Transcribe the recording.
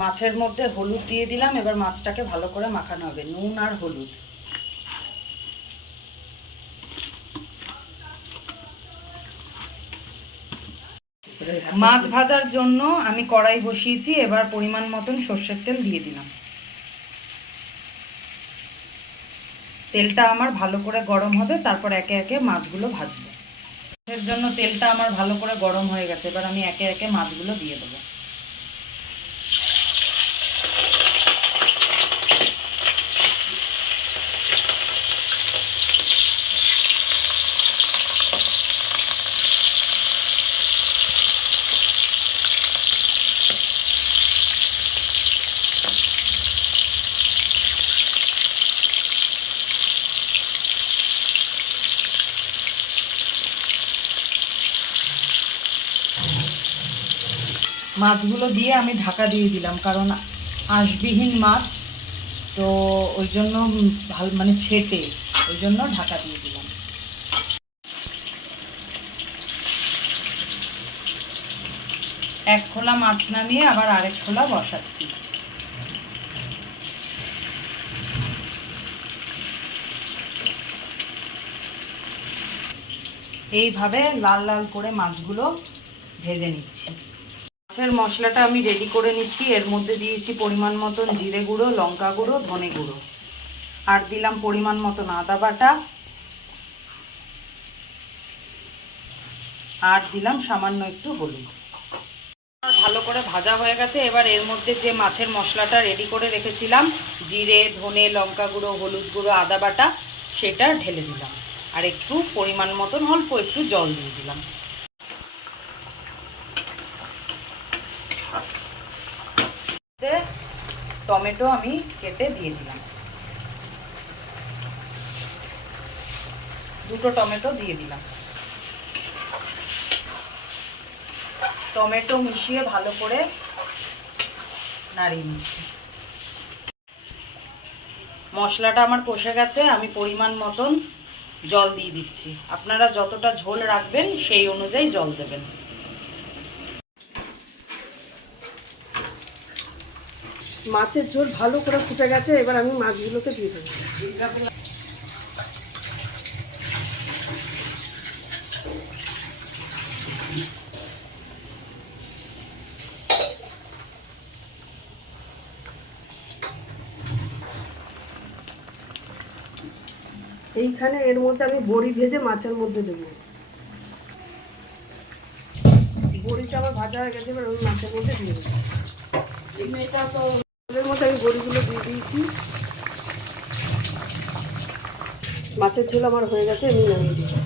মাছের মধ্যে হলুদ দিয়ে দিলাম। এবার মাছটাকে ভালো করে মাখানো হবে, নুন আর হলুদ। মাছ ভাজার জন্য আমি কড়াই বসিয়েছি। এবার পরিমাণ মতন সর্ষের তেল দিয়ে দিলাম। তেলটা আমার ভালো করে গরম হবে, তারপর একে একে মাছগুলো ভাজবো। এর জন্য তেলটা আমার ভালো করে গরম হয়ে গেছে। এবার আমি একে একে মাছগুলো দিয়ে দেবো। মাছগুলো দিয়ে আমি ঢাকা দিয়ে দিলাম, কারণ আঁশবিহীন মাছ তো ওই জন্য ভালো মানে ছেটে, ওই জন্য ঢাকা দিয়ে দিলাম। এক খোলা মাছ নামিয়ে আবার আরেক খোলা বসাচ্ছি। এইভাবে লাল লাল করে মাছগুলো ভেজে নিচ্ছি। মাছের মশলাটা আমি রেডি করে নিচ্ছি। এর মধ্যে দিয়েছি পরিমাণ মতন জিরে গুঁড়ো, লঙ্কা গুঁড়ো, ধনে গুঁড়ো, আর দিলাম পরিমাণ মতন আদা বাটা, আর দিলাম সামান্য একটু হলুদ। ভালো করে ভাজা হয়ে গেছে। এবার এর মধ্যে যে মাছের মশলাটা রেডি করে রেখেছিলাম, জিরে, ধনে, লঙ্কা গুঁড়ো, হলুদ গুঁড়ো, আদা বাটা, সেটা ঢেলে দিলাম। আর একটু পরিমাণ মতন অল্প একটু জল দিয়ে দিলাম। টমেটো আমি কেটে দিয়ে দিলাম, 2টো টমেটো দিয়ে দিলাম। টমেটো মিশিয়ে ভালো করে নাড়িয়ে নিচ্ছি। মশলাটা আমার কষে গেছে। আমি পরিমাণ মতন জল দিয়ে দিচ্ছি। আপনারা যতটা ঝোল রাখবেন সেই অনুযায়ী জল দেবেন। মাছের ঝোল ভালো করে ফুটে গেছে। এবার আমি মাছগুলোকে দিয়ে দেবো। এইখানে এর মধ্যে আমি বড়ি ভেজে মাছের মধ্যে দেবো। বড়িটা আমার ভাজা হয়ে গেছে, এবার আমি মাছের মধ্যে দিয়ে দেবো। এর মধ্যে আমি বড়িগুলো দিয়ে দিয়েছি। মাছের ঝোল আমার হয়ে গেছে, আমি নামিয়ে দিচ্ছি।